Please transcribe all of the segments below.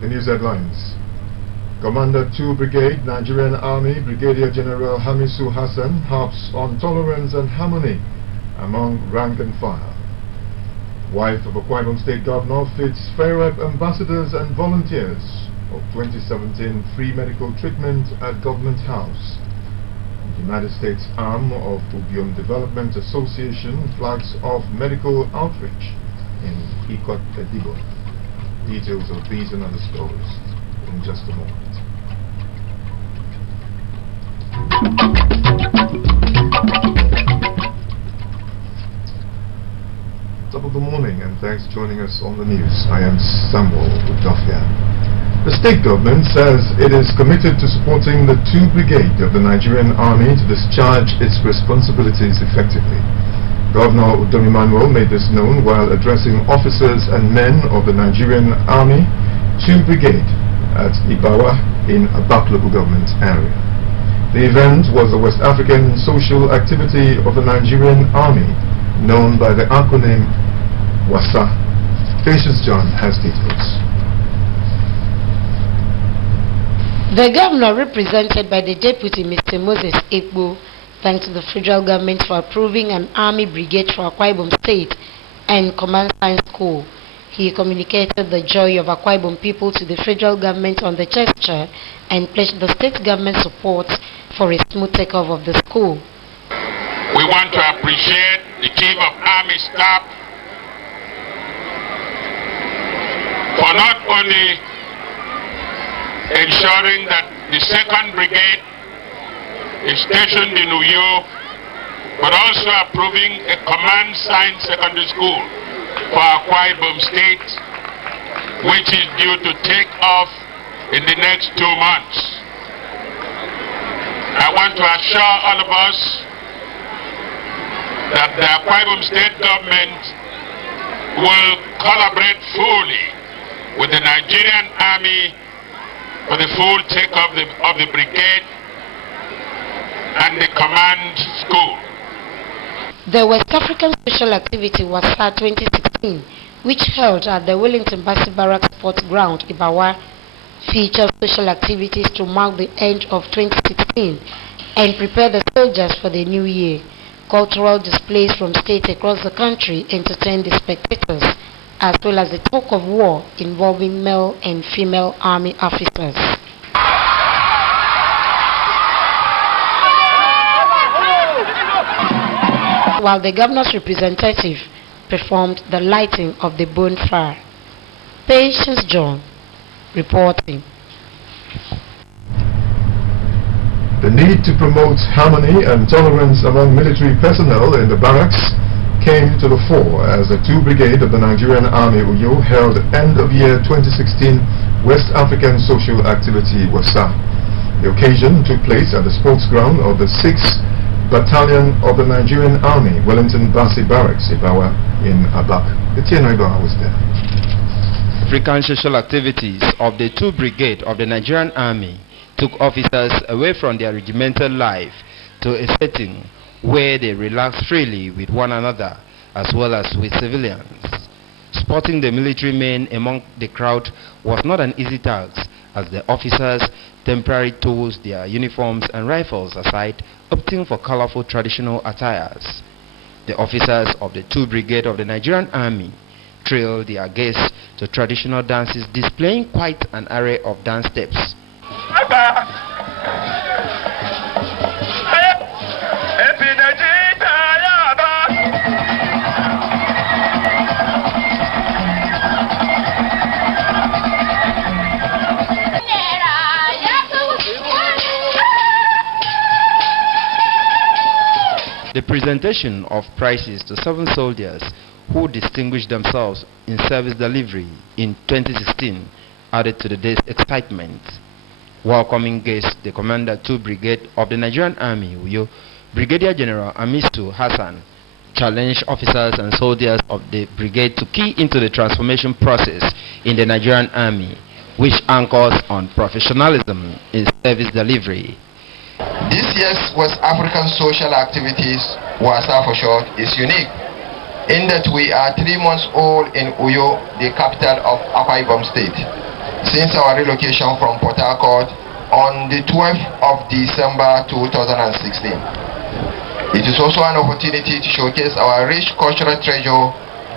The news headlines. Commander 2 Brigade, Nigerian Army, Brigadier General Hamisu Hassan harps on tolerance and harmony among rank and file. Wife of Akwa Ibom State Governor fits FAIREP ambassadors and volunteers of 2017 free medical treatment at Government House. The United States arm of Ubiom Development Association flags off medical outreach in Ikot Edibo. Details of these and other stories in just a moment. Top of the morning, and thanks for joining us on the news. I am Samuel Udofia. The state government says it is committed to supporting the 2 Brigade of the Nigerian Army to discharge its responsibilities effectively. Governor Udom Emmanuel made this known while addressing officers and men of the Nigerian Army 2 Brigade at Ibawa in Abak local government area. The event was the West African social activity of the Nigerian Army, known by the acronym WASA. Patience John has details. The governor, represented by the deputy Mr. Moses Ekbo, thanked the federal government for approving an army brigade for Akwa Ibom State and Command Science School. He communicated the joy of Akwa Ibom people to the federal government on the gesture and pledged the state government support for a smooth takeover of the school. We want to appreciate the Chief of Army Staff for not only ensuring that the 2nd Brigade is stationed in Uyo, but also approving a Command Science Secondary School for Akwa Ibom State, which is due to take off in the next 2 months. I want to assure all of us that the Akwa Ibom State government will collaborate fully with the Nigerian Army for the full take-off of the brigade and the command school. The West African Social Activity WASA 2016, which held at the Wellington Bassey Barracks Sports Ground, Ibawa, featured social activities to mark the end of 2016 and prepare the soldiers for the new year. Cultural displays from states across the country entertained the spectators, as well as the talk of war involving male and female army officers. While the governor's representative performed the lighting of the bonfire. Patience John reporting. The need to promote harmony and tolerance among military personnel in the barracks came to the fore as the 2 Brigade of the Nigerian Army Uyo held end of year 2016 West African Social Activity WASA. The occasion took place at the sports ground of the 6th Battalion of the Nigerian Army, Wellington Bassey Barracks, Ibawa in Abak. The TNI Ibawa was there. African social activities of the 2 Brigade of the Nigerian Army took officers away from their regimental life to a setting where they relaxed freely with one another as well as with civilians. Spotting the military men among the crowd was not an easy task, as the officers temporarily tossed their uniforms and rifles aside, opting for colorful traditional attires. The officers of the 2 Brigade of the Nigerian Army trailed their guests to traditional dances, displaying quite an array of dance steps. presentation of prizes to 7 soldiers who distinguished themselves in service delivery in 2016 added to the day's excitement. Welcoming guests, the Commander 2 Brigade of the Nigerian Army, Uyo, Brigadier General Amistu Hassan, challenged officers and soldiers of the brigade to key into the transformation process in the Nigerian Army, which anchors on professionalism in service delivery. This year's West African Social Activities, WASA for short, is unique in that we are 3 months old in Uyo, the capital of Akwa Ibom State, since our relocation from Port Harcourt on the 12th of December 2016. It is also an opportunity to showcase our rich cultural treasure,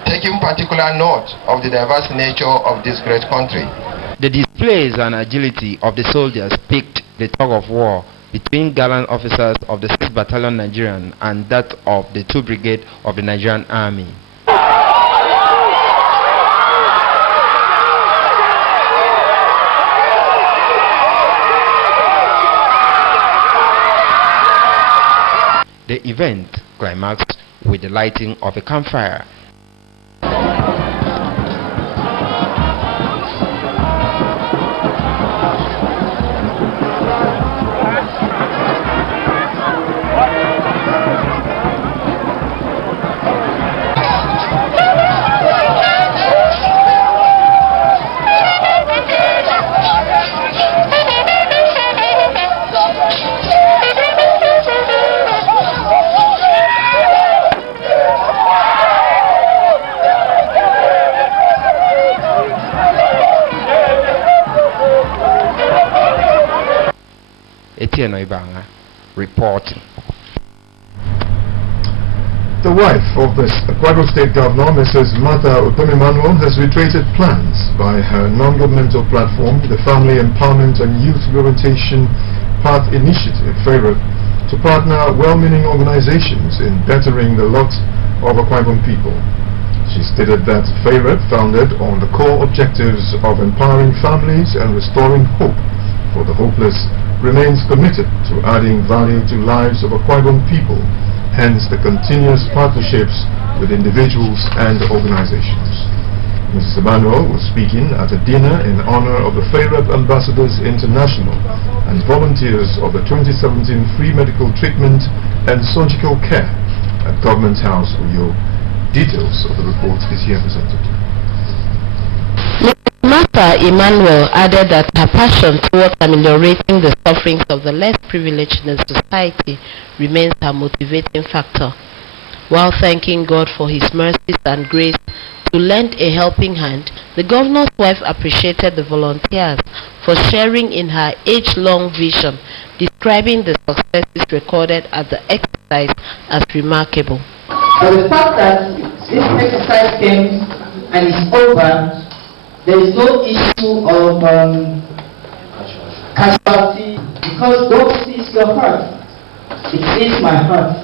taking particular note of the diverse nature of this great country. The displays and agility of the soldiers piqued the tug of war between gallant officers of the 6th Battalion Nigerian and that of the 2 Brigade of the Nigerian Army. The event climaxed with the lighting of a campfire. Etienne Ibanga reporting. The wife of the Akwa Ibom State Governor, Mrs. Martha Utom Emmanuel, has reiterated plans by her non-governmental platform, the Family Empowerment and Youth Reorientation Path Initiative, FAREP, to partner well-meaning organizations in bettering the lot of Akwa Ibom people. She stated that FAREP, founded on the core objectives of empowering families and restoring hope for the hopeless, remains committed to adding value to lives of Akwa Ibom people, hence the continuous partnerships with individuals and organizations. Mrs. Emmanuel was speaking at a dinner in honor of the FAREP Ambassadors International and volunteers of the 2017 Free Medical Treatment and Surgical Care at Government House, Uyo. Details of the report is here presented. Martha Emmanuel added that her passion towards ameliorating the sufferings of the less privileged in the society remains her motivating factor. While thanking God for His mercies and grace to lend a helping hand, the governor's wife appreciated the volunteers for sharing in her age-long vision, describing the successes recorded at the exercise as remarkable. But the fact that this exercise came and is over, there is no issue of casualty, because God sees your heart. It sees my heart.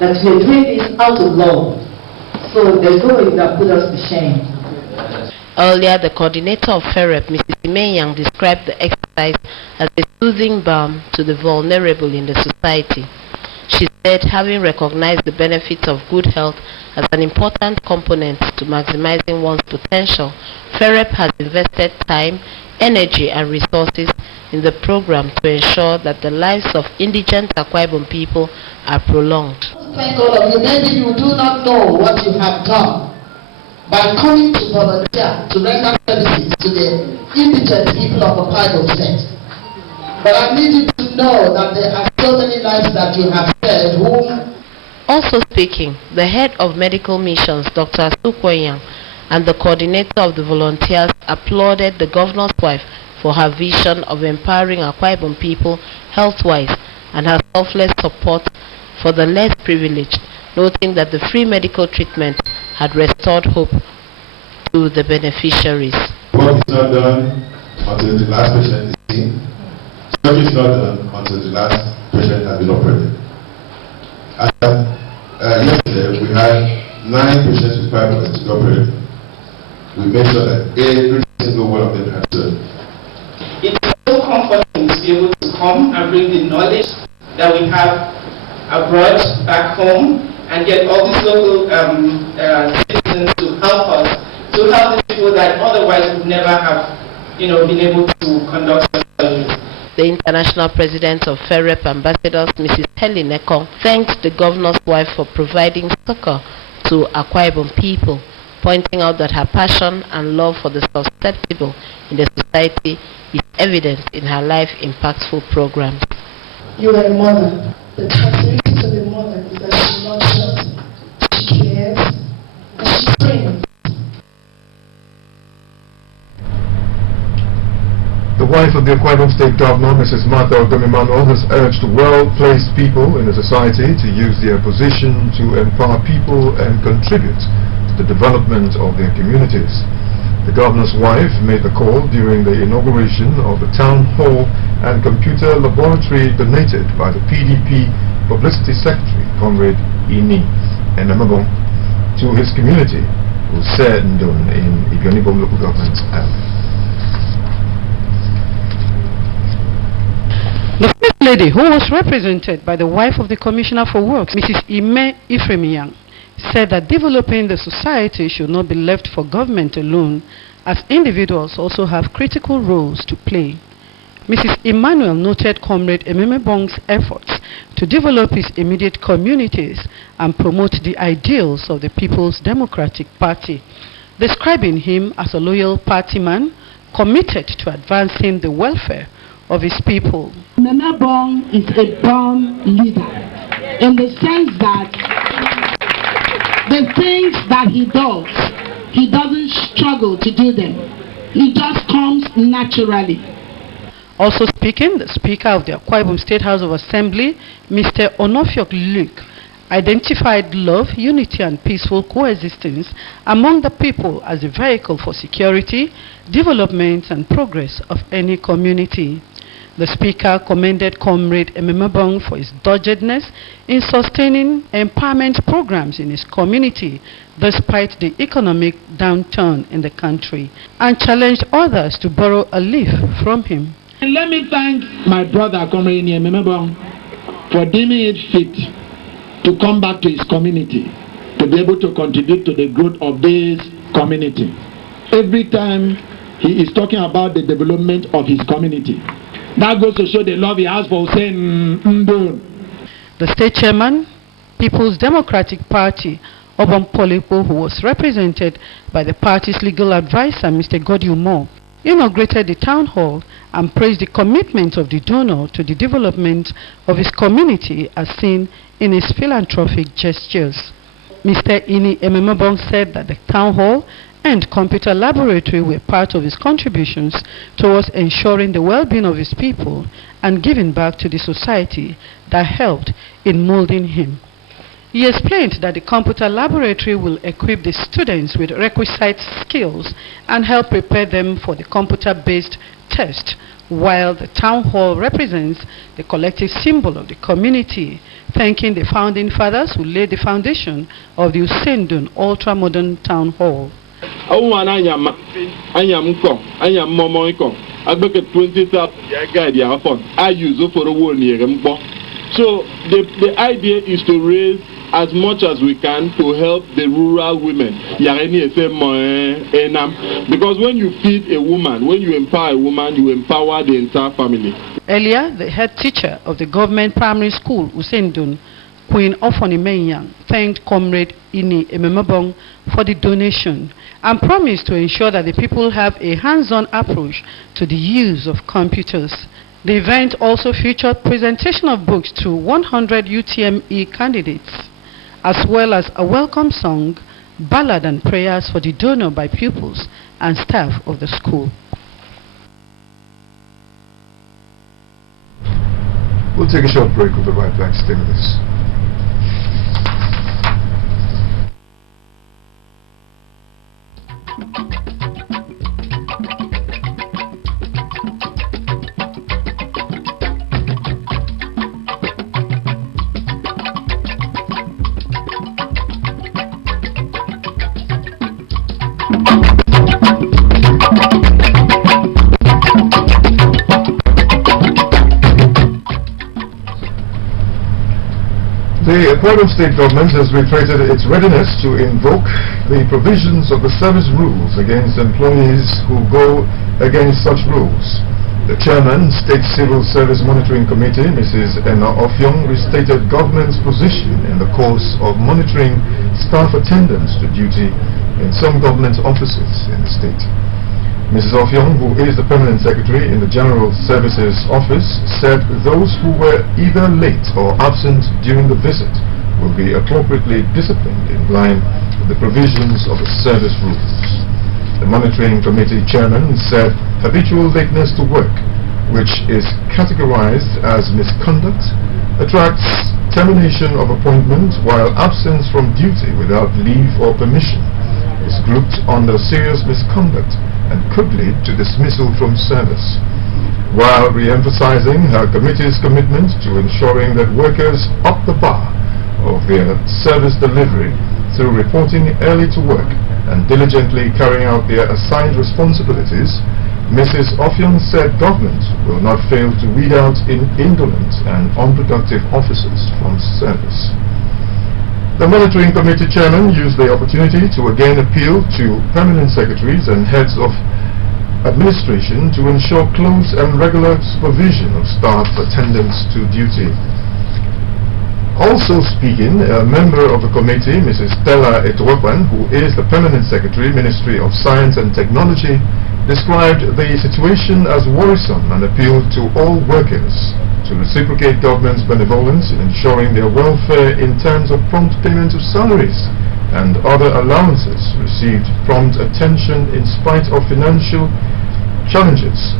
That we are doing this out of love. So there's no way that put us to shame. Earlier, the coordinator of FAREP, Mrs. Imenyang, described the exercise as a soothing balm to the vulnerable in the society. She said, having recognized the benefits of good health as an important component to maximizing one's potential, FAREP has invested time, energy and resources in the program to ensure that the lives of indigent Akwa Ibom people are prolonged. Thank all of you. Maybe you do not know what you have done by coming to volunteer to render services to the indigent people of Akwa Ibom State. But I need you to know that there are so many lives that you have saved whom... Also speaking, the head of medical missions, Dr. Sukwoyang, and the coordinator of the volunteers applauded the governor's wife for her vision of empowering Akwa Ibom people health-wise and her selfless support for the less privileged, noting that the free medical treatment had restored hope to the beneficiaries. Work is not done until the last patient is seen. Surgery is not done until the last patient has been operated. Yesterday, we had 9 patients with fibroids to be operated. We made sure that every single one of them had surgery. It's so comforting to be able to come and bring the knowledge that we have abroad, back home, and get all these local citizens to help us, to help the people that otherwise would never have, been able to conduct surgeries. The international president of FEREP Ambassadors, Mrs. Helen Ekong, thanked the governor's wife for providing succor to Akwa Ibom people, pointing out that her passion and love for the susceptible in the society is evident in her life impactful programs. You are a mother. The characteristics of a mother is that she nurtures, she cares, and she trains. The wife of the Akwa Ibom State Governor, Mrs. Martha Ogum-Emmanuel, has urged well-placed people in the society to use their position to empower people and contribute to the development of their communities. The governor's wife made the call during the inauguration of the town hall and computer laboratory donated by the PDP Publicity Secretary, Comrade Ini Ememebong, to his community, Use Ndun, in Ibionibom local government area. The First Lady, who was represented by the wife of the Commissioner for Works, Mrs. Ime Ifremiyang, said that developing the society should not be left for government alone, as individuals also have critical roles to play. Mrs. Emmanuel noted Comrade Ememebong's efforts to develop his immediate communities and promote the ideals of the People's Democratic Party, describing him as a loyal party man committed to advancing the welfare of his people. Ememebong is a born leader in the sense that the things that he does, he doesn't struggle to do them. He just comes naturally. Also speaking, the Speaker of the Akwa Ibom State House of Assembly, Mr. Onofiok Luke, identified love, unity and peaceful coexistence among the people as a vehicle for security, development and progress of any community. The Speaker commended Comrade Ememebong for his doggedness in sustaining empowerment programs in his community despite the economic downturn in the country, and challenged others to borrow a leaf from him. And let me thank my brother Comrade Ememebong for deeming it fit to come back to his community, to be able to contribute to the growth of this community. Every time he is talking about the development of his community, that goes to show the love he has for saying Ndun. The state chairman, People's Democratic Party, Obam Polipo, who was represented by the party's legal advisor, Mr. Godiu Moore, inaugurated the town hall and praised the commitment of the donor to the development of his community as seen in his philanthropic gestures. Mr. Ini Ememebong said that the town hall and computer laboratory were part of his contributions towards ensuring the well-being of his people and giving back to the society that helped in molding him. He explained that the computer laboratory will equip the students with requisite skills and help prepare them for the computer-based test, while the town hall represents the collective symbol of the community, thanking the founding fathers who laid the foundation of the Use Ndun ultra-modern town hall. So the idea is to raise as much as we can to help the rural women. Because when you feed a woman, when you empower a woman, you empower the entire family. Earlier, the head teacher of the government primary school, Use Ndun, Queen Ofonimenyang, thanked Comrade Ini Ememebong for the donation and promised to ensure that the people have a hands-on approach to the use of computers. The event also featured presentation of books to 100 UTME candidates, as well as a welcome song, ballad and prayers for the donor by pupils and staff of the school. We'll take a short break. We'll be right back. Stay with us. The Akwa Ibom State government has reiterated its readiness to invoke the provisions of the service rules against employees who go against such rules. The chairman, State Civil Service Monitoring Committee, Mrs. Enna Offiong, restated government's position in the course of monitoring staff attendance to duty in some government offices in the state. Mrs. Offiong, who is the permanent secretary in the General Services Office, said those who were either late or absent during the visit will be appropriately disciplined in line with the provisions of the service rules. The monitoring committee chairman said habitual lateness to work, which is categorized as misconduct, attracts termination of appointment, while absence from duty without leave or permission is grouped under serious misconduct and could lead to dismissal from service, while re-emphasizing her committee's commitment to ensuring that workers up the bar of their service delivery through reporting early to work and diligently carrying out their assigned responsibilities. Mrs. Offiong said government will not fail to weed out indolent and unproductive officers from service. The monitoring committee chairman used the opportunity to again appeal to permanent secretaries and heads of administration to ensure close and regular supervision of staff attendance to duty. Also speaking, a member of the committee, Mrs. Stella Etowekwan, who is the permanent secretary, Ministry of Science and Technology, described the situation as worrisome and appealed to all workers to reciprocate government's benevolence in ensuring their welfare in terms of prompt payment of salaries and other allowances, received prompt attention in spite of financial challenges.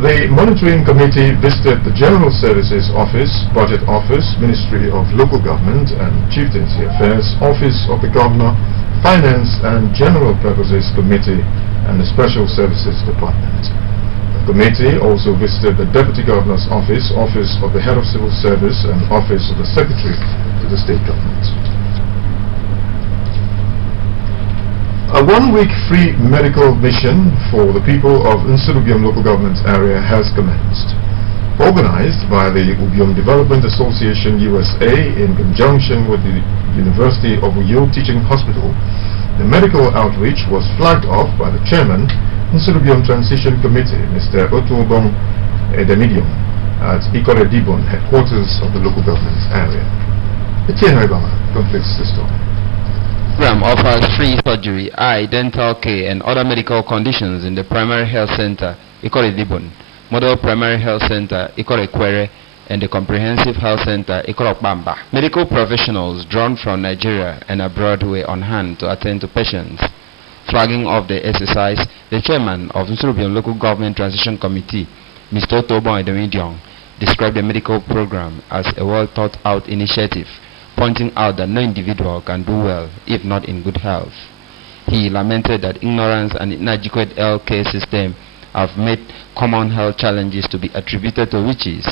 The monitoring committee visited the General Services Office, Budget Office, Ministry of Local Government and Chieftaincy Affairs, Office of the Governor, Finance and General Purposes Committee and the Special Services Department. The committee also visited the Deputy Governor's Office, Office of the Head of Civil Service and Office of the Secretary to the State Government. A one-week free medical mission for the people of Nsurubium local government area has commenced. Organized by the Ubium Development Association USA in conjunction with the University of Uyo Teaching Hospital, the medical outreach was flagged off by the chairman, Nsurubium Transition Committee, Mr. Otobong Edemidium, at Ikore Dibon, headquarters of the local government area. Etienne Obama completes the story. The program offers free surgery, eye, dental care, and other medical conditions in the Primary Health Center, Ikore Dibon, Model Primary Health Center, Ikore Kwere, and the Comprehensive Health Center, Ikore Bamba. Medical professionals drawn from Nigeria and abroad were on hand to attend to patients. Flagging off the exercise, the chairman of the Nsurubium Local Government Transition Committee, Mr. Otobong Edemidiong, described the medical program as a well-thought-out initiative, pointing out that no individual can do well if not in good health. He lamented that ignorance and inadequate health care system have made common health challenges to be attributed to witches,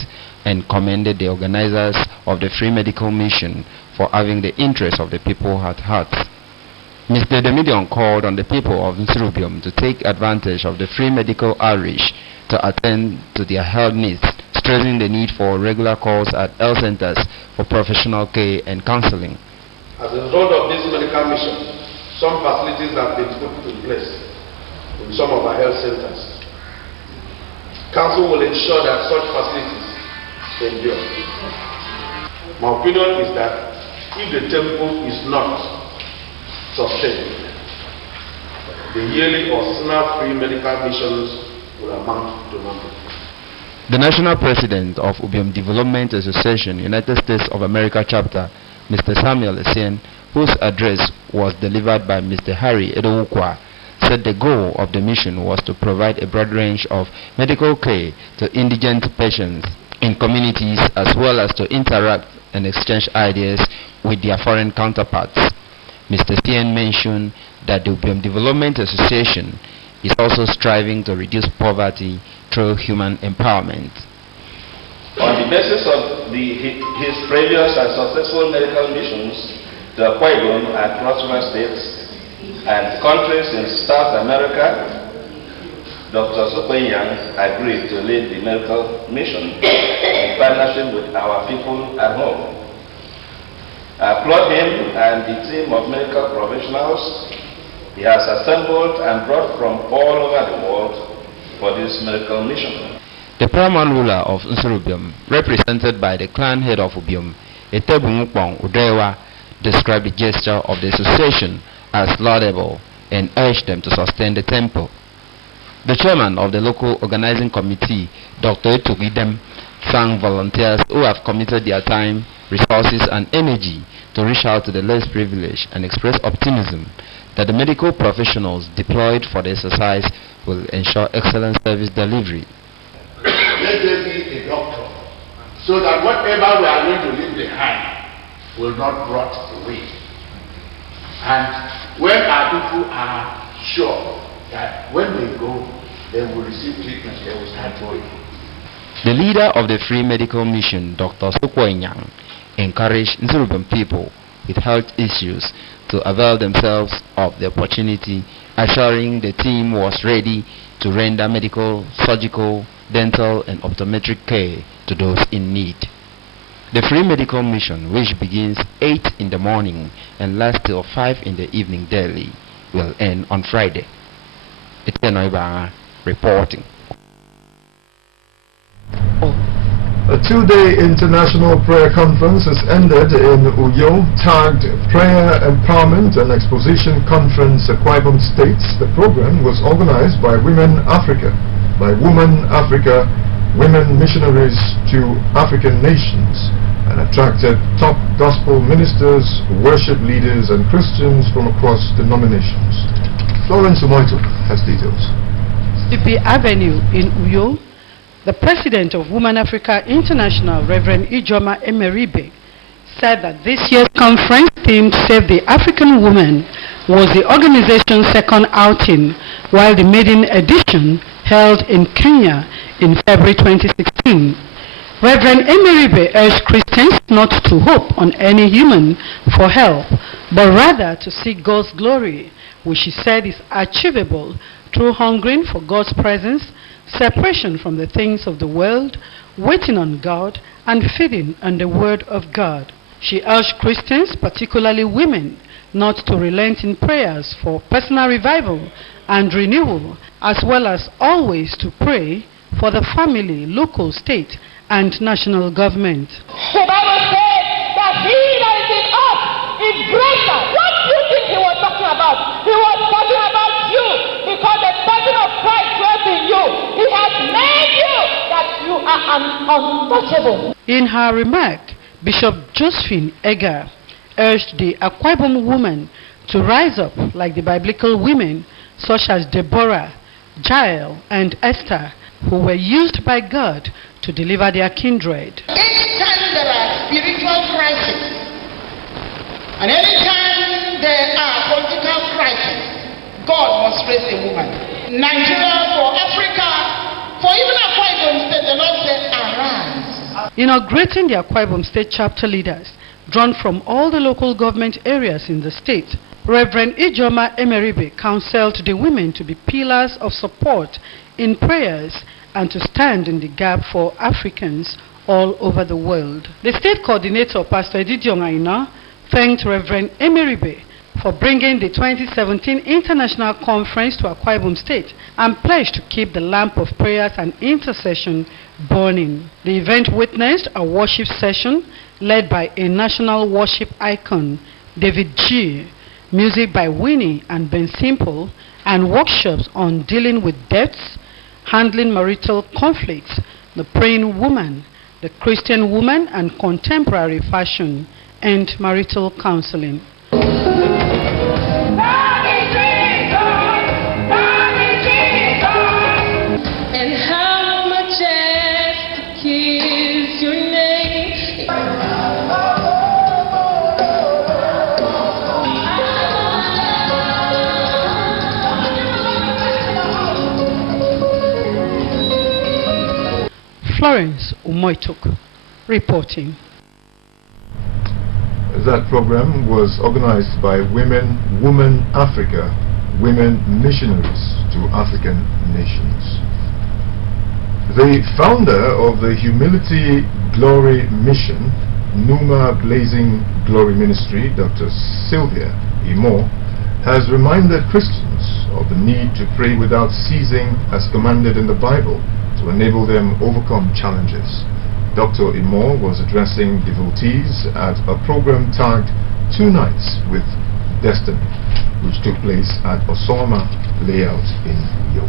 and commended the organizers of the free medical mission for having the interests of the people at heart. Mr. Edemidiong called on the people of Nsurubium to take advantage of the free medical outreach to attend to their health needs, stressing the need for regular calls at health centers for professional care and counseling. As a result of this medical mission, some facilities have been put in place in some of our health centers. Council will ensure that such facilities endure. My opinion is that if the temple is not sustained, the yearly or seasonal free medical missions will amount to nothing. The national president of Ubium Development Association, United States of America chapter, Mr. Samuel Essien, whose address was delivered by Mr. Harry Edowukwa, said the goal of the mission was to provide a broad range of medical care to indigent patients in communities, as well as to interact and exchange ideas with their foreign counterparts. Mr. Essien mentioned that the Ubium Development Association is also striving to reduce poverty through human empowerment. On the basis of his previous and successful medical missions to Akwa Ibom and Cross-River states and countries in South America, Dr. Sokoyang agreed to lead the medical mission in partnership with our people at home. I applaud him and the team of medical professionals he has assembled and brought from all over the world for this medical mission. The paramount ruler of Nsurubium, represented by the clan head of Ubium, Etebumukpong Udewa, described the gesture of the association as laudable and urged them to sustain the temple. The chairman of the local organizing committee, Dr. Etugidem, thanked volunteers who have committed their time, resources and energy to reach out to the less privileged and express optimism that the medical professionals deployed for the exercise will ensure excellent service delivery. Let there be a doctor, so that whatever we are going to leave behind will not rot away. And when our people are sure that when they go, they will receive treatment, they will start going. The leader of the Free Medical Mission, Dr. Sukwenyang, encouraged Nsurubium people with health issues to avail themselves of the opportunity, assuring the team was ready to render medical, surgical, dental and optometric care to those in need. The Free Medical Mission, which begins 8 in the morning and lasts till 5 in the evening daily, will end on Friday. Etienne Oibanga reporting. A two-day international prayer conference has ended in Uyo, tagged Prayer Empowerment and Exposition Conference Akwa Ibom States. The program was organized by Women Africa, Women Missionaries to African Nations, and attracted top gospel ministers, worship leaders and Christians from across denominations. Florence Umoito has details. CP Avenue in Uyo, the president of Women Africa International, Reverend Ijoma Emeribe, said that this year's conference themed Save the African Woman was the organization's second outing, while the maiden edition held in Kenya in February 2016. Reverend Emeribe urged Christians not to hope on any human for help, but rather to seek God's glory, which he said is achievable through hungering for God's presence, separation from the things of the world, waiting on God, and feeding on the Word of God. She urged Christians, particularly women, not to relent in prayers for personal revival and renewal, as well as always to pray for the family, local, state, and national government. The Bible says that he that is in us is greater. What do you think he was talking about? He was talking about you, because the person of Christ dwells in you. He has made you that you are untouchable. In her remark, Bishop Josephine Egar urged the Akwa Ibom women to rise up like the biblical women such as Deborah, Jael, and Esther, who were used by God to deliver their kindred. Anytime there are spiritual crises, and anytime there are political crises, God must raise a woman. Nigeria, for Africa, for even Akwa Ibom State, the Lord said, arise. Inaugurating the Akwa Ibom State chapter leaders, drawn from all the local government areas in the state, Reverend Ijoma Emeribe counseled the women to be pillars of support in prayers and to stand in the gap for Africans all over the world. The state coordinator, Pastor Edidion Aina, thanked Reverend Emeribe for bringing the 2017 International Conference to Akwa Ibom State and pledged to keep the lamp of prayers and intercession burning. The event witnessed a worship session led by a national worship icon, David G., music by Winnie and Ben Simple, and workshops on dealing with debts, handling marital conflicts, the praying woman, the Christian woman, and contemporary fashion and marital counseling. And how majestic is your name. Florence Umoituk reporting. That program was organized by Women Africa, Women Missionaries to African Nations. The founder of the Humility Glory Mission, Numa Blazing Glory Ministry, Dr. Sylvia Imo, has reminded Christians of the need to pray without ceasing as commanded in the Bible to enable them overcome challenges. Dr. Imo was addressing devotees at a program tagged 2 Nights with Destiny, which took place at Osoma Layout in Uyo.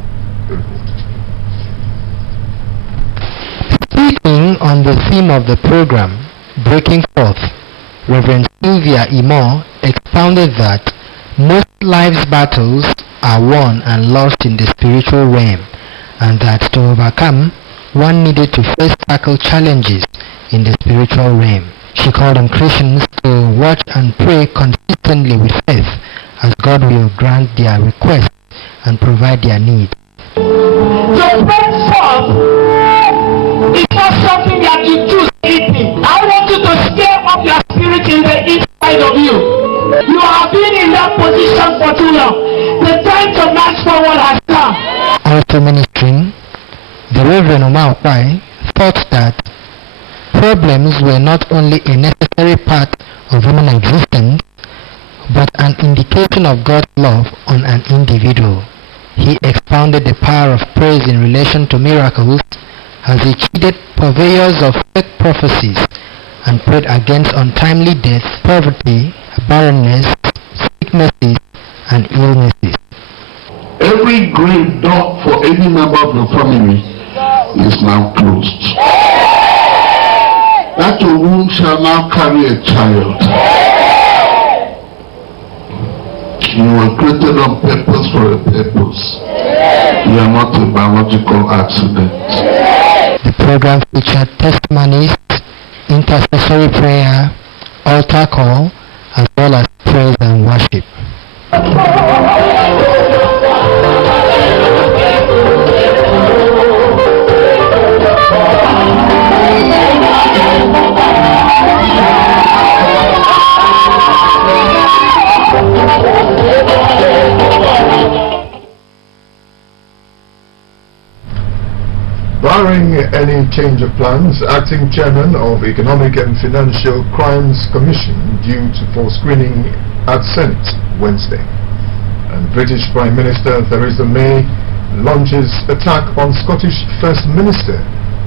Speaking on the theme of the program, Breaking Forth, Reverend Sylvia Imo expounded that most life's battles are won and lost in the spiritual realm, and that to overcome, one needed to first tackle challenges in the spiritual realm. She called on Christians to watch and pray consistently with faith, as God will grant their requests and provide their needs. To break forth is not something that you choose eating. I want you to stir up your spirit in the inside of you. You have been in that position for too long. The time to march forward has come. Also ministering, the Reverend Omar Okwai thought that problems were not only a necessary part of human existence, but an indication of God's love on an individual. He expounded the power of praise in relation to miracles as he chided purveyors of fake prophecies and prayed against untimely death, poverty, barrenness, sicknesses, and illnesses. Every grave door for any member of the family is now closed. That womb shall now carry a child. You were created on purpose for a purpose. You are not a biological accident. The program featured testimonies, intercessory prayer, altar call, as well as praise and worship. Barring any change of plans, Acting Chairman of Economic and Financial Crimes Commission due for screening at Senate Wednesday. And British Prime Minister Theresa May launches attack on Scottish First Minister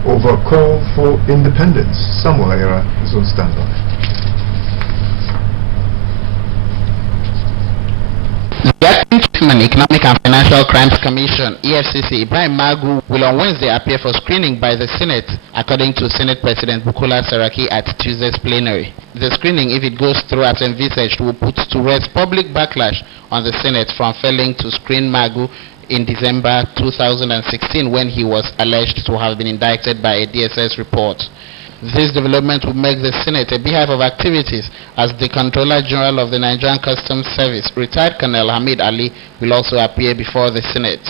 over call for independence. Samuel Ayera is on standby. The Acting Chairman Economic and Financial Crimes Commission, EFCC, Ibrahim Magu, will on Wednesday appear for screening by the Senate, according to Senate President Bukola Saraki at Tuesday's plenary. The screening, if it goes through as envisaged, will put to rest public backlash on the Senate from failing to screen Magu in December 2016 when he was alleged to have been indicted by a DSS report. This development will make the Senate a beehive of activities, as the Controller General of the Nigerian Customs Service, retired Colonel Hamid Ali, will also appear before the Senate.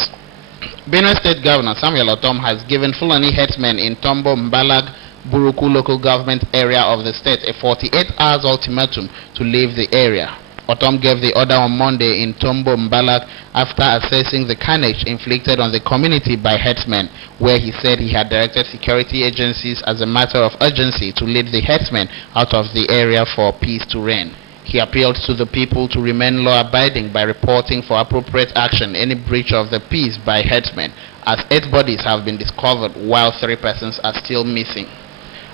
Benue State Governor Samuel Otom has given Fulani herdsmen in Tombo Mbalag Buruku local government area of the state a 48 hours ultimatum to leave the area. Otom gave the order on Monday in Tombo Mbalag after assessing the carnage inflicted on the community by herdsmen, where he said he had directed security agencies as a matter of urgency to lead the herdsmen out of the area for peace to reign. He appealed to the people to remain law-abiding by reporting for appropriate action any breach of the peace by herdsmen, as 8 bodies have been discovered while 3 persons are still missing.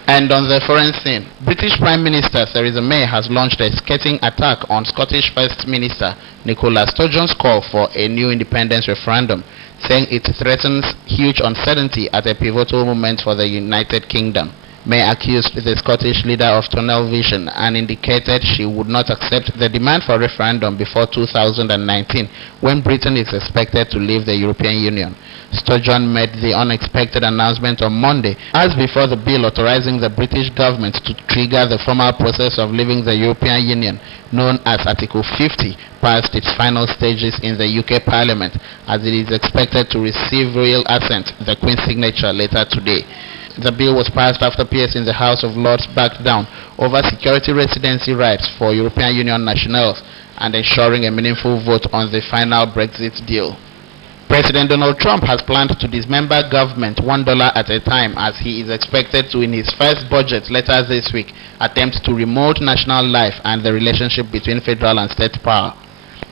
And on the foreign scene, British Prime Minister Theresa May has launched a scathing attack on Scottish First Minister Nicola Sturgeon's call for a new independence referendum, saying it threatens huge uncertainty at a pivotal moment for the United Kingdom. May accused the Scottish leader of tunnel vision and indicated she would not accept the demand for a referendum before 2019, when Britain is expected to leave the European Union. Sturgeon made the unexpected announcement on Monday, as before the bill authorizing the British government to trigger the formal process of leaving the European Union, known as Article 50, passed its final stages in the UK Parliament, as it is expected to receive royal assent, the Queen's signature, later today. The bill was passed after peers in the House of Lords backed down over security residency rights for European Union nationals and ensuring a meaningful vote on the final Brexit deal. President Donald Trump has planned to dismember government $1 at a time, as he is expected to, in his first budget later this week, attempt to remote national life and the relationship between federal and state power.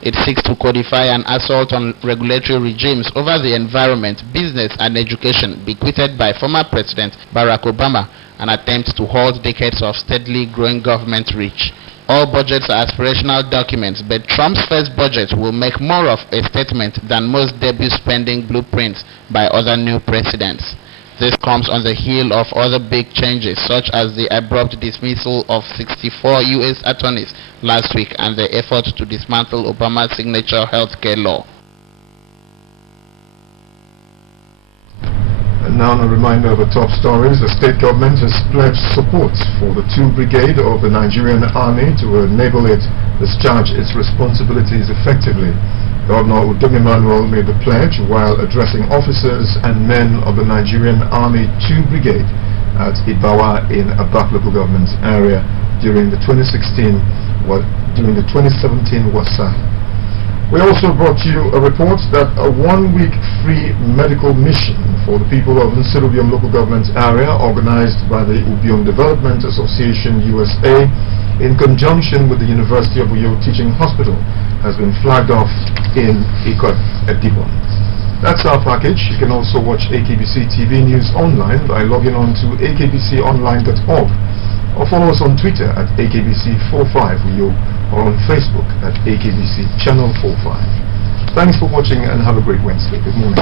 It seeks to codify an assault on regulatory regimes over the environment, business and education bequeathed by former President Barack Obama, an attempt to halt decades of steadily growing government reach. All budgets are aspirational documents, but Trump's first budget will make more of a statement than most debut spending blueprints by other new presidents. This comes on the heel of other big changes, such as the abrupt dismissal of 64 U.S. attorneys last week and the effort to dismantle Obama's signature healthcare law. And now a reminder of the top stories. The state government has pledged support for the 2 Brigade of the Nigerian Army to enable it discharge its responsibilities effectively. Governor Udom Emmanuel made the pledge while addressing officers and men of the Nigerian Army 2 Brigade at Ibawa in Abak local government area during the 2017 WASA. We also brought you a report that a 1-week free medical mission for the people of Nsirubium local government area, organized by the Ubium Development Association USA in conjunction with the University of Uyo Teaching Hospital, has been flagged off in Ikot Edibon. That's our package. You can also watch AKBC TV News online by logging on to akbconline.org or follow us on Twitter at AKBC45Uyo or on Facebook at AKBC Channel 45. Thanks for watching and have a great Wednesday. Good morning.